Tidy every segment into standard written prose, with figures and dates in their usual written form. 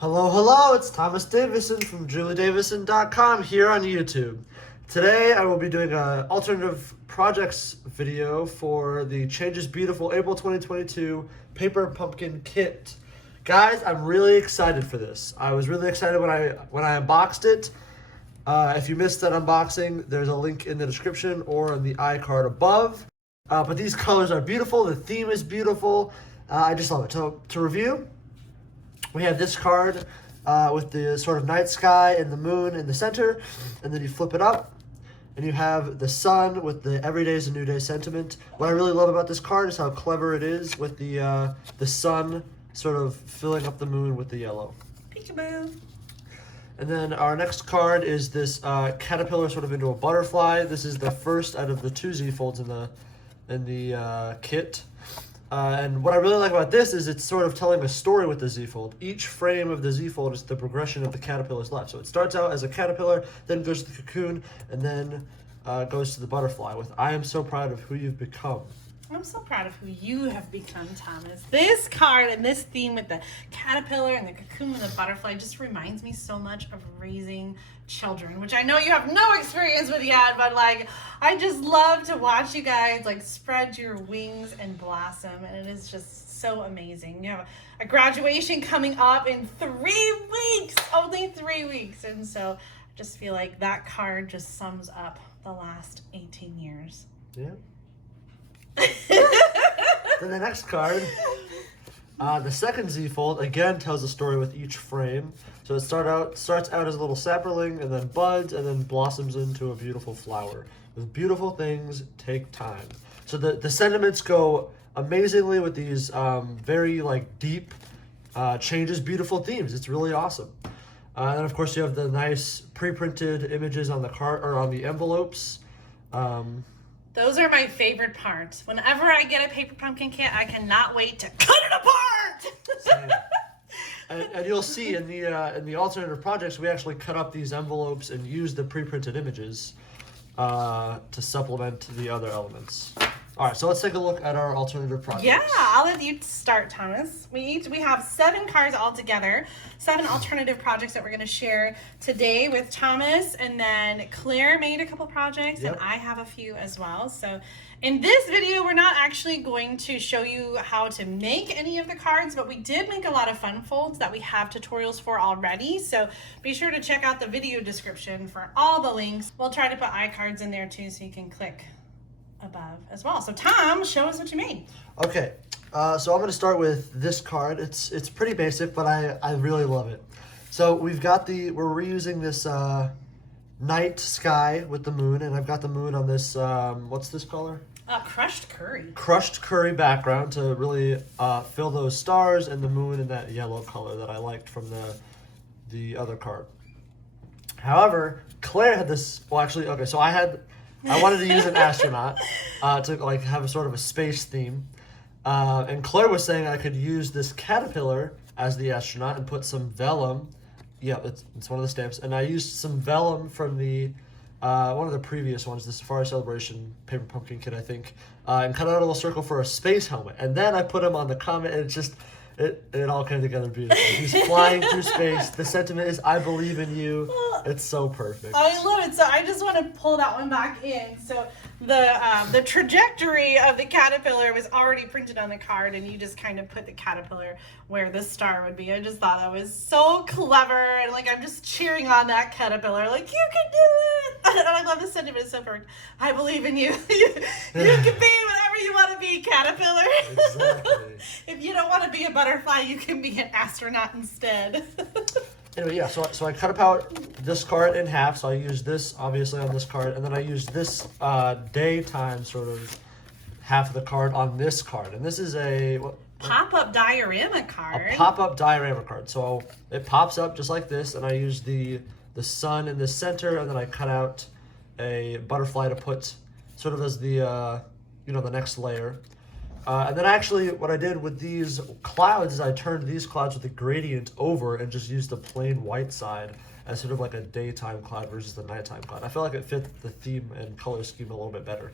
Hello, it's Thomas Davison from JulieDavison.com here on YouTube. Today I will be doing an alternative projects video for the Changes Beautiful April 2022 Paper Pumpkin Kit. Guys, I'm really excited for this. I was really excited when I unboxed it. If you missed that unboxing, there's a link in the description or on the iCard above. But these colors are beautiful, the theme is beautiful. I just love it. So to review, we have this card with the sort of night sky and the moon in the center, and then you flip it up, and you have the sun with the every day is a new day sentiment. What I really love about this card is how clever it is with the sun sort of filling up the moon with the yellow. Peekaboo. And then our next card is this caterpillar sort of into a butterfly. This is the first out of the two Z folds in the kit. And what I really like about this is it's sort of telling a story with the Z-fold. Each frame of the Z-fold is the progression of the caterpillar's life. So it starts out as a caterpillar, then goes to the cocoon, and then goes to the butterfly with "I am so proud of who you've become." I'm so proud of who you have become, Thomas. This card and this theme with the caterpillar and the cocoon and the butterfly just reminds me so much of raising children, which I know you have no experience with yet, but like I just love to watch you guys like spread your wings and blossom, and it is just so amazing. You have a graduation coming up in 3 weeks, only 3 weeks, and so I just feel like that card just sums up the last 18 years. Yeah. Then the next card, the second Z-fold, again tells a story with each frame. So it starts out as a little sapling, and then buds, and then blossoms into a beautiful flower. With beautiful things take time. So the sentiments go amazingly with these very like deep changes, beautiful themes. It's really awesome. And then of course you have the nice pre-printed images on the card or on the envelopes. Those are my favorite parts. Whenever I get a paper pumpkin kit, I cannot wait to cut it apart. And you'll see in the alternative projects, we actually cut up these envelopes and use the pre-printed images to supplement the other elements. All right, so let's take a look at our alternative projects. Yeah, I'll let you start, Thomas. We have 7 cards all together, 7 alternative projects that we're going to share today with Thomas, and then Claire made a couple projects, Yep. and I have a few as well. So in this video, we're not actually going to show you how to make any of the cards, but we did make a lot of fun folds that we have tutorials for already. So be sure to check out the video description for all the links. We'll try to put iCards in there too, so you can click above as well. So Tom, show us what you made. Okay, so I'm going to start with this card. It's pretty basic, but I really love it. So we're reusing this night sky with the moon, and I've got the moon on this, what's this color? Crushed curry. Crushed curry background to really fill those stars, and the moon in that yellow color that I liked from the other card. However, Claire had this, well actually, okay, so I wanted to use an astronaut to like have a sort of a space theme. And Claire was saying I could use this caterpillar as the astronaut and put some vellum. Yeah, it's one of the stamps. And I used some vellum from the one of the previous ones, the Safari Celebration Paper Pumpkin Kit, I think, and cut out a little circle for a space helmet. And then I put him on the comet, and it all came together beautifully. He's flying through space. The sentiment is, "I believe in you." It's so perfect. I love it. So I just want to pull that one back in. So the trajectory of the caterpillar was already printed on the card, and you just kind of put the caterpillar where the star would be. I just thought that was so clever, and like I'm just cheering on that caterpillar, like you can do it. And I love the sentiment. It's so perfect. I believe in you. You can be whatever you want to be, caterpillar. Exactly. If you don't want to be a butterfly, you can be an astronaut instead. Anyway, yeah, so I cut out this card in half, so I used this obviously on this card, and then I used this daytime sort of half of the card on this card, and this is a Pop-up diorama card. A pop-up diorama card. So it pops up just like this, and I use the sun in the center, and then I cut out a butterfly to put sort of as the the next layer. And then actually what I did with these clouds is I turned these clouds with the gradient over and just used the plain white side as sort of like a daytime cloud versus the nighttime cloud. I feel like it fit the theme and color scheme a little bit better.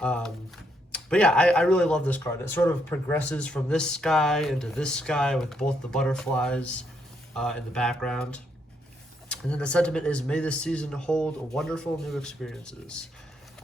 But yeah, I really love this card. It sort of progresses from this sky into this sky with both the butterflies. in the background. And then the sentiment is, may this season hold wonderful new experiences.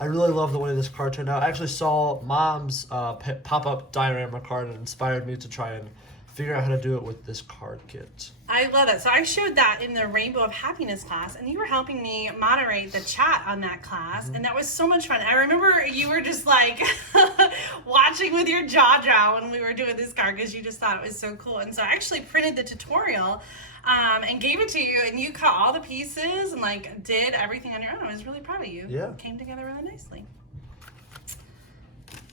I really love the way this card turned out. I actually saw Mom's pop-up diorama card and inspired me to try and figure out how to do it with this card kit. I love that. So I showed that in the Rainbow of Happiness class, and you were helping me moderate the chat on that class, and that was so much fun. I remember you were just like watching with your jaw dropped when we were doing this card because you just thought it was so cool. And so I actually printed the tutorial and gave it to you, and you cut all the pieces and like did everything on your own. I was really proud of you. Yeah. It came together really nicely.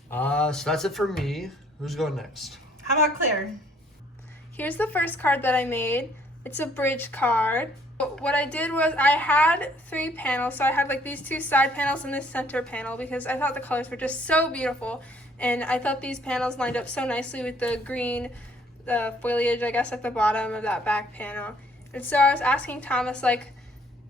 So that's it for me. Who's going next? How about Claire? Here's the first card that I made. It's a bridge card. What I did was I had 3 panels. So I had like these 2 side panels and this center panel because I thought the colors were just so beautiful. And I thought these panels lined up so nicely with the green foliage, I guess, at the bottom of that back panel. And so I was asking Thomas, like,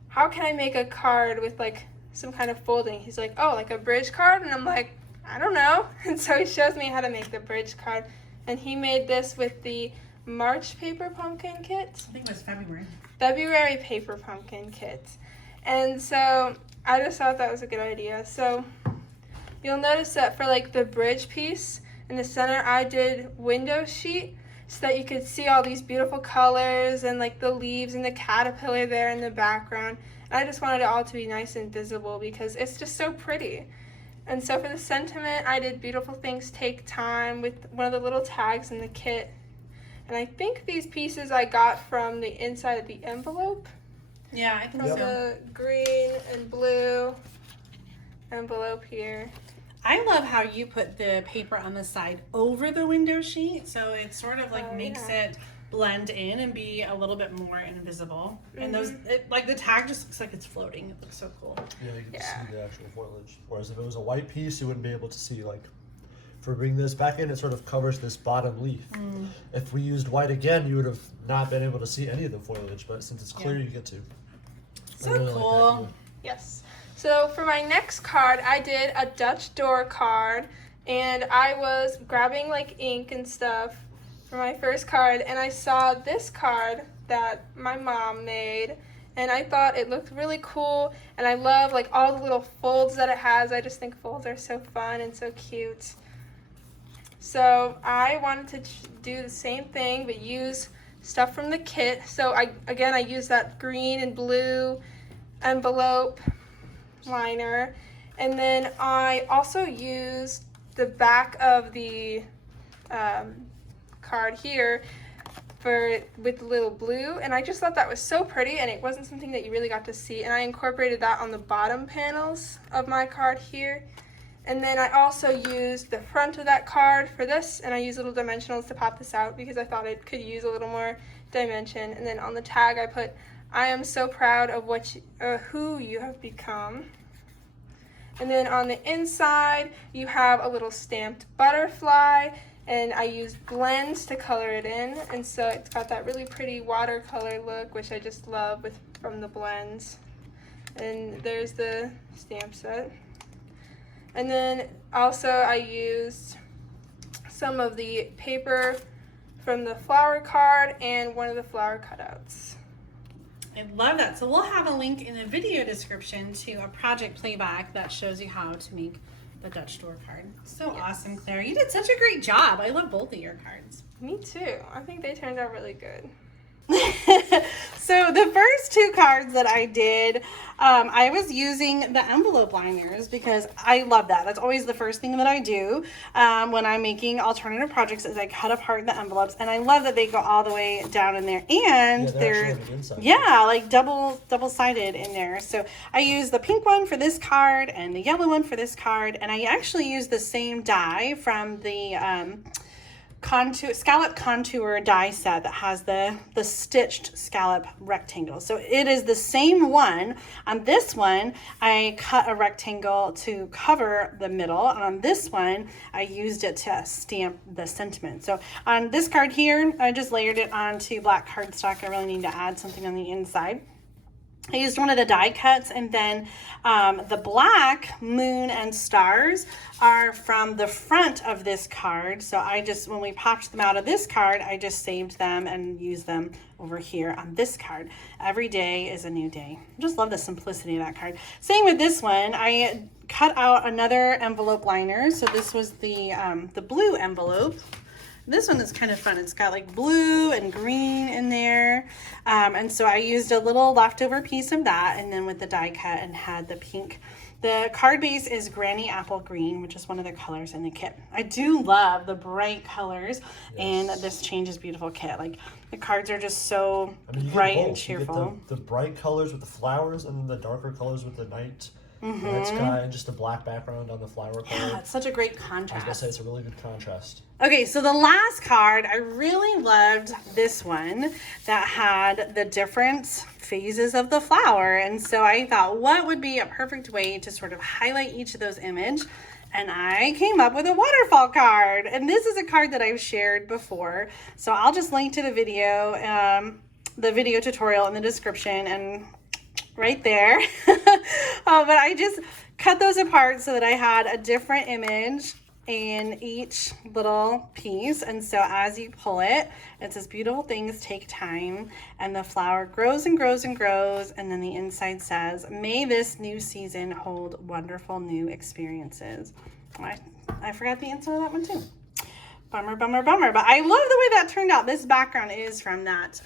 how can I make a card with like some kind of folding? He's like, oh, like a bridge card? And I'm like, I don't know. And so he shows me how to make the bridge card. And he made this with the March paper pumpkin kit. I think it was February. February paper pumpkin kit. And so I just thought that was a good idea. So you'll notice that for like the bridge piece in the center, I did window sheet so that you could see all these beautiful colors and like the leaves and the caterpillar there in the background. And I just wanted it all to be nice and visible because it's just so pretty. And so for the sentiment, I did beautiful things take time with one of the little tags in the kit. And I think these pieces I got from the inside of the envelope. Yeah, I think From so. the green and blue envelope here. I love how you put the paper on the side over the window sheet, so it sort of like makes it blend in and be a little bit more invisible. And those, like the tag just looks like it's floating. It looks so cool. Yeah, you can see the actual foliage. Whereas if it was a white piece, you wouldn't be able to see, like, if we bring this back in, it sort of covers this bottom leaf. If we used white again, you would have not been able to see any of the foliage, but since it's clear, you get to. So cool. Yes. So for my next card, I did a Dutch door card, and I was grabbing like ink and stuff for my first card, and I saw this card that my mom made, and I thought it looked really cool, and I love like all the little folds that it has. I just think folds are so fun and so cute. So I wanted to do the same thing, but use stuff from the kit. So I used that green and blue envelope liner, and then I also used the back of the card here with the little blue, and I just thought that was so pretty, and it wasn't something that you really got to see, and I incorporated that on the bottom panels of my card here. And then I also used the front of that card for this, and I used little dimensionals to pop this out because I thought it could use a little more dimension. And then on the tag I put, I am so proud of who you have become. And then on the inside you have a little stamped butterfly, and I used blends to color it in, and so it's got that really pretty watercolor look, which I just love from the blends. And there's the stamp set. And then also I used some of the paper from the flower card and one of the flower cutouts. I love that. So we'll have a link in the video description to a project playback that shows you how to make the Dutch door card. So awesome, Claire. You did such a great job. I love both of your cards. Me too. I think they turned out really good. So the first 2 cards that I did, I was using the envelope liners because I love that. That's always the first thing that I do when I'm making alternative projects is I cut apart the envelopes, and I love that they go all the way down in there, and they're like double-sided in there. So I use the pink one for this card and the yellow one for this card, and I actually use the same die from the scallop contour die set that has the stitched scallop rectangle. So it is the same one. On this one, I cut a rectangle to cover the middle, and on this one, I used it to stamp the sentiment. So on this card here, I just layered it onto black cardstock. I really need to add something on the inside. I used one of the die cuts, and then the black moon and stars are from the front of this card. So I just, when we popped them out of this card, I just saved them and used them over here on this card. Every day is a new day. I just love the simplicity of that card. Same with this one. I cut out another envelope liner. So this was the blue envelope. This one is kind of fun. It's got like blue and green in there. And so I used a little leftover piece of that, and then with the die cut and had the pink. The card base is Granny Apple Green, which is one of the colors in the kit. I do love the bright colors in this Changes Beautiful kit. Like the cards are just so bright and cheerful. You get the bright colors with the flowers, and then the darker colors with the night sky, and just a black background on the flower color. Yeah, it's such a great contrast. I was gonna say it's a really good contrast. Okay, so the last card, I really loved this one that had the different phases of the flower. And so I thought, what would be a perfect way to sort of highlight each of those images? And I came up with a waterfall card. And this is a card that I've shared before. So I'll just link to the video tutorial in the description and right there. But I just cut those apart so that I had a different image in each little piece. And so as you pull it, it says beautiful things take time, and the flower grows and grows and grows, and then the inside says, may this new season hold wonderful new experiences. I forgot the answer to that one too. Bummer, bummer, bummer. But I love the way that turned out. This background is from that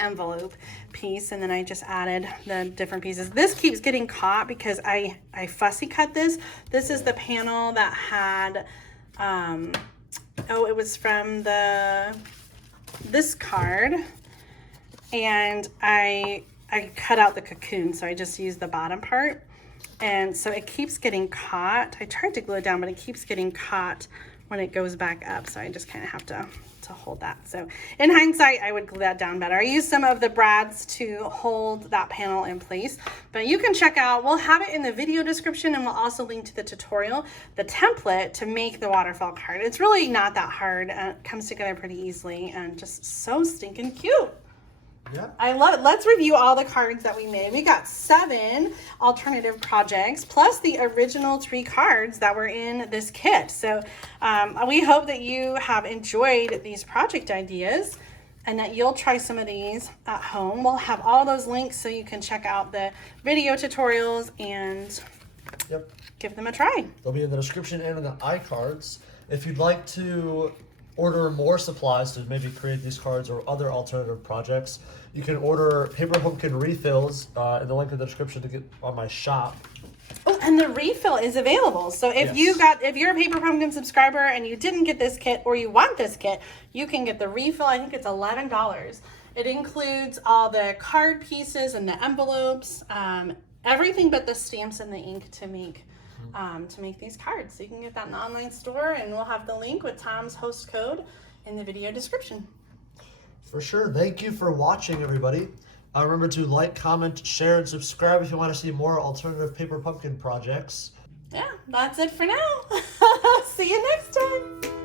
envelope piece, and then I just added the different pieces. This keeps getting caught because I fussy cut this. This is the panel that had it was from this card, and I cut out the cocoon, so I just used the bottom part, and so it keeps getting caught. I tried to glue it down, but it keeps getting caught when it goes back up, so I just kind of have to hold that. So in hindsight, I would glue that down better. I used some of the brads to hold that panel in place, but you can check out, we'll have it in the video description, and we'll also link to the tutorial, the template to make the waterfall card. It's really not that hard. It comes together pretty easily and just so stinking cute. Yeah. I love it. Let's review all the cards that we made. We got 7 alternative projects plus the original 3 cards that were in this kit. So we hope that you have enjoyed these project ideas and that you'll try some of these at home. We'll have all those links so you can check out the video tutorials and give them a try. They'll be in the description and in the iCards. If you'd like to order more supplies to maybe create these cards or other alternative projects, you can order paper pumpkin refills in the link in the description to get on my shop. Oh, and the refill is available. So if if you're a Paper Pumpkin subscriber and you didn't get this kit or you want this kit, you can get the refill. I think it's $11. It includes all the card pieces and the envelopes, everything but the stamps and the ink to make these cards. So you can get that in the online store, and we'll have the link with Tom's host code in the video description. For sure. Thank you for watching, everybody. Remember to like, comment, share, and subscribe if you want to see more alternative paper pumpkin projects. Yeah, that's it for now. See you next time.